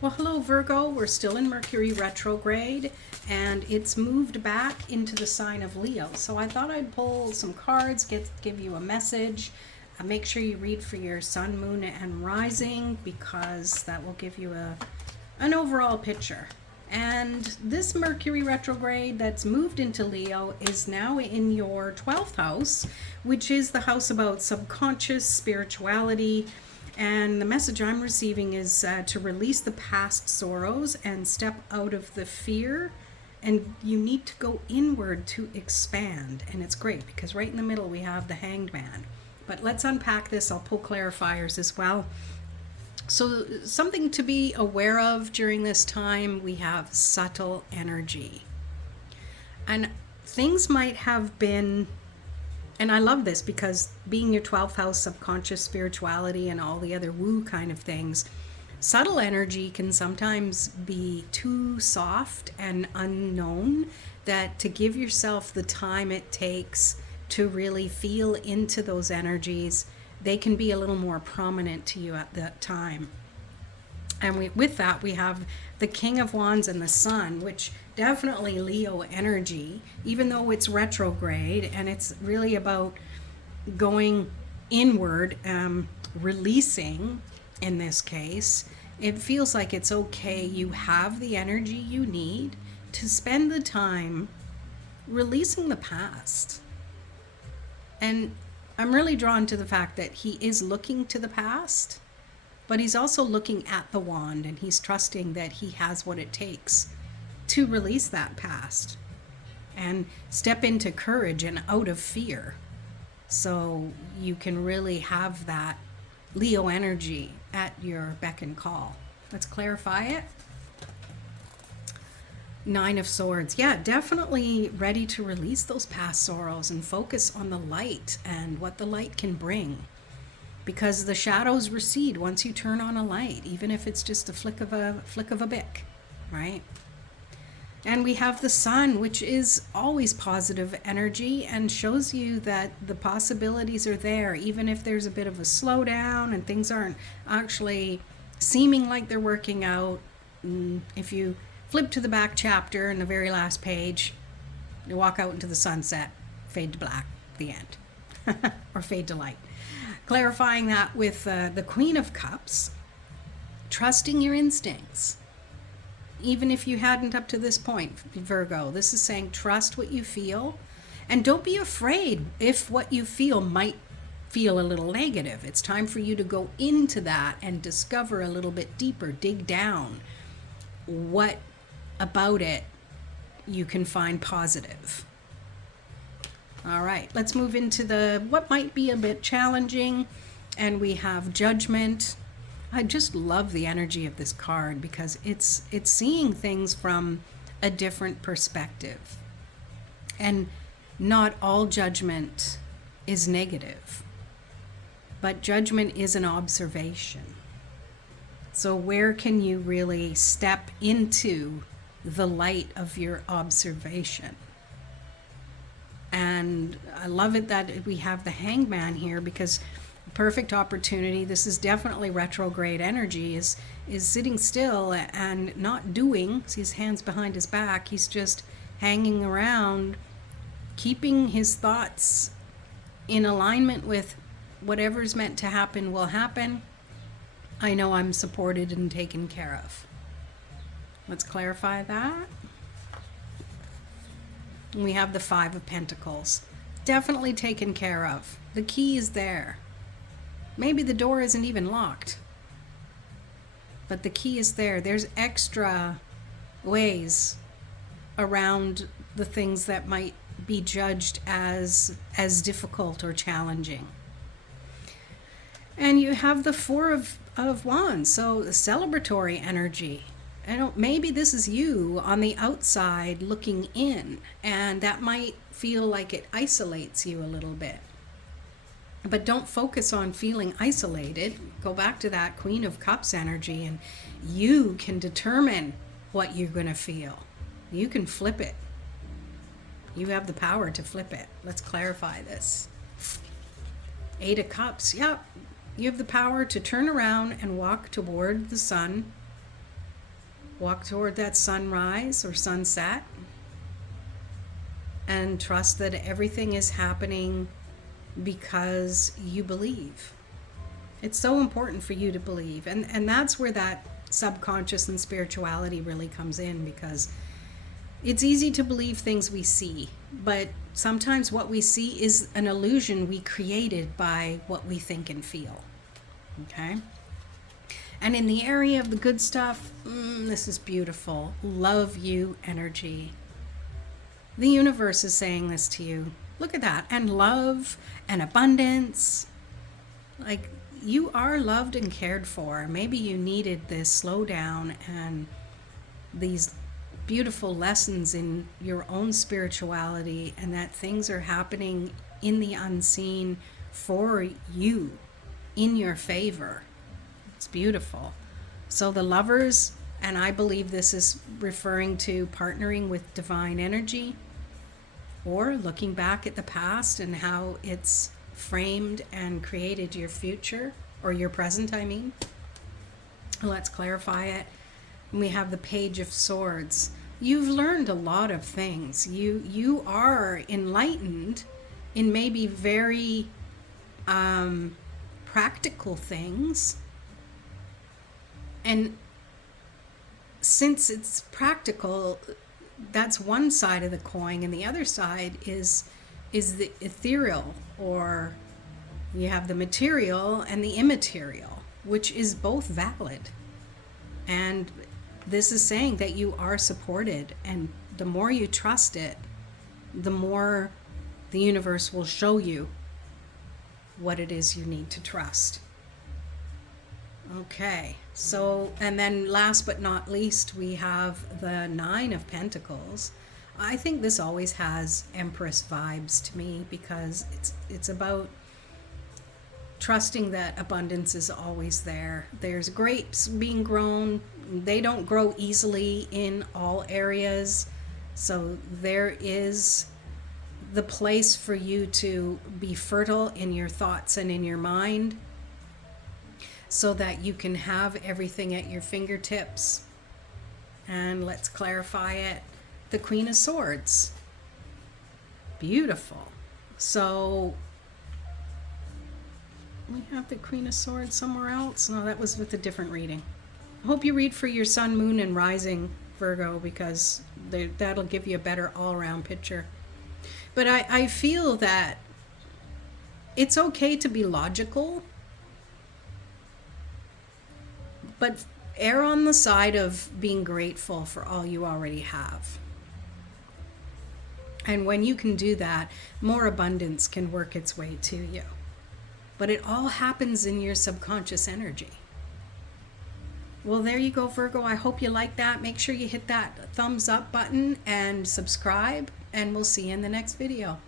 Well, hello Virgo. We're still in Mercury retrograde and it's moved back into the sign of Leo. So I thought I'd pull some cards, give you a message. Make sure you read for your sun, moon, and rising because that will give you an overall picture. And this Mercury retrograde that's moved into Leo is now in your 12th house, which is the house about subconscious spirituality. And the message I'm receiving is to release the past sorrows and step out of the fear. And you need to go inward to expand. And it's great because right in the middle we have the Hanged Man. But let's unpack this. I'll pull clarifiers as well. So, something to be aware of during this time, we have subtle energy. And things might have been, and I love this because being your 12th house, subconscious spirituality, and all the other woo kind of things, subtle energy can sometimes be too soft and unknown, that to give yourself the time it takes to really feel into those energies, they can be a little more prominent to you at that time. And with that, we have the King of Wands and the Sun, which definitely Leo energy, even though it's retrograde and it's really about going inward, releasing in this case. It feels like it's okay. You have the energy you need to spend the time releasing the past. And I'm really drawn to the fact that he is looking to the past, but he's also looking at the wand and he's trusting that he has what it takes to release that past and step into courage and out of fear. So you can really have that Leo energy at your beck and call. Let's clarify it. Nine of Swords. Yeah, definitely ready to release those past sorrows and focus on the light and what the light can bring. Because the shadows recede once you turn on a light, even if it's just a flick of a bic, right? And we have the Sun, which is always positive energy and shows you that the possibilities are there, even if there's a bit of a slowdown and things aren't actually seeming like they're working out. If you flip to the back chapter in the very last page, you walk out into the sunset, fade to black, the end, or fade to light. Clarifying that with the Queen of Cups, trusting your instincts. Even if you hadn't up to this point, Virgo, this is saying trust what you feel and don't be afraid if what you feel might feel a little negative. It's time for you to go into that and discover a little bit deeper, dig down what about it you can find positive. All right, let's move into the what might be a bit challenging, and we have Judgment. I just love the energy of this card because it's seeing things from a different perspective. And not all judgment is negative, but judgment is an observation. So where can you really step into the light of your observation? And I love it that we have the Hanged Man here because perfect opportunity. This is definitely retrograde energy, is sitting still and not doing. See his hands behind his back. He's just hanging around, keeping his thoughts in alignment with whatever's meant to happen will happen. I know I'm supported and taken care of. Let's clarify that. And we have the Five of Pentacles. Definitely taken care of. The key is there. Maybe the door isn't even locked, but the key is there. There's extra ways around the things that might be judged as difficult or challenging. And you have the Four of Wands, so the celebratory energy. Maybe this is you on the outside looking in, and that might feel like it isolates you a little bit. But don't focus on feeling isolated. Go back to that Queen of Cups energy, and you can determine what you're going to feel. You can flip it. You have the power to flip it. Let's clarify this. Eight of Cups. Yep. You have the power to turn around and walk toward the sun Walk toward that sunrise or sunset and trust that everything is happening because you believe. It's so important for you to believe. And that's where that subconscious and spirituality really comes in, because it's easy to believe things we see, but sometimes what we see is an illusion we created by what we think and feel. Okay? And in the area of the good stuff, this is beautiful. Love you energy. The universe is saying this to you. Look at that. And love and abundance. Like, you are loved and cared for. Maybe you needed this slowdown and these beautiful lessons in your own spirituality, and that things are happening in the unseen for you, in your favor. It's beautiful. So the lovers, and I believe this is referring to partnering with divine energy, or looking back at the past and how it's framed and created your future, or your present, I mean. Let's clarify it. We have the Page of Swords. You've learned a lot of things. You are enlightened in maybe very practical things. And since it's practical, that's one side of the coin, and the other side is the ethereal, or you have the material and the immaterial, which is both valid. And this is saying that you are supported, and the more you trust it, the more the universe will show you what it is you need to trust. Okay, so, and then last but not least, we have the Nine of Pentacles. I think this always has Empress vibes to me, because it's about trusting that abundance is always there. There's grapes being grown. They don't grow easily in all areas. So there is the place for you to be fertile in your thoughts and in your mind, so that you can have everything at your fingertips. And let's clarify it. The Queen of Swords. Beautiful. So we have the Queen of Swords somewhere else. No, that was with a different reading. I hope you read for your sun, moon, and rising, Virgo, because that'll give you a better all-around picture. But I feel that it's okay to be logical, but err on the side of being grateful for all you already have. And when you can do that, more abundance can work its way to you. But it all happens in your subconscious energy. Well, there you go, Virgo. I hope you like that. Make sure you hit that thumbs up button and subscribe, and we'll see you in the next video.